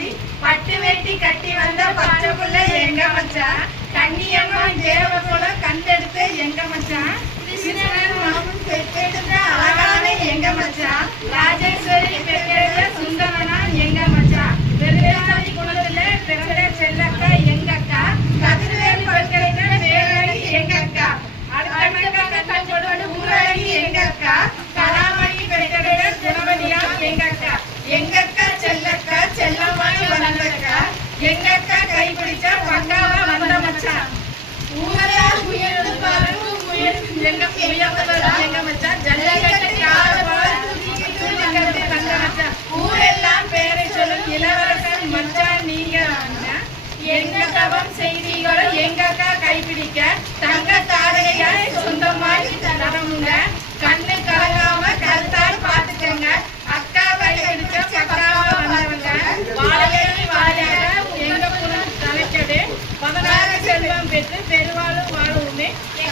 கட்டி பட்டு வெட்டி கட்டி வந்த பட்டுக்குள்ள எங்க மச்சான்? கண்ணியம்மா தேவ போல கண்டெடுத்த எங்க மச்சான்? கிருஷ்ணன் மாமன் பெற்றெடுத்த அழகான எங்க மச்சான்? முயல் எங்க முயல் எங்க ஜல்லிக்கட்டு ஊரெல்லாம் பேரை சொல்லும் இளவரசன் மச்சான் நீங்க. எங்க தவம் செய்திகளோ எங்க கைப்பிடிக்க?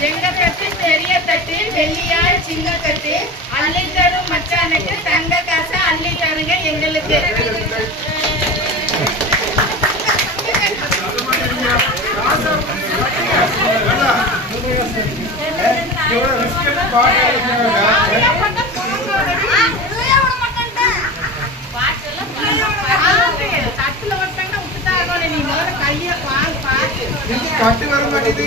வாழுமே பெரிய தட்டு வெள்ளியாய் சின்ன தட்டு அள்ளி தரும் மச்சானுக்கு தங்க காசை அள்ளி தருங்க எங்களுக்கு. கட்டு வர மாட்டேது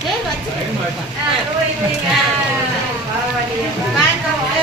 Thế mà chứ. Đấy. À, đuôi đuôi à. Ba câu.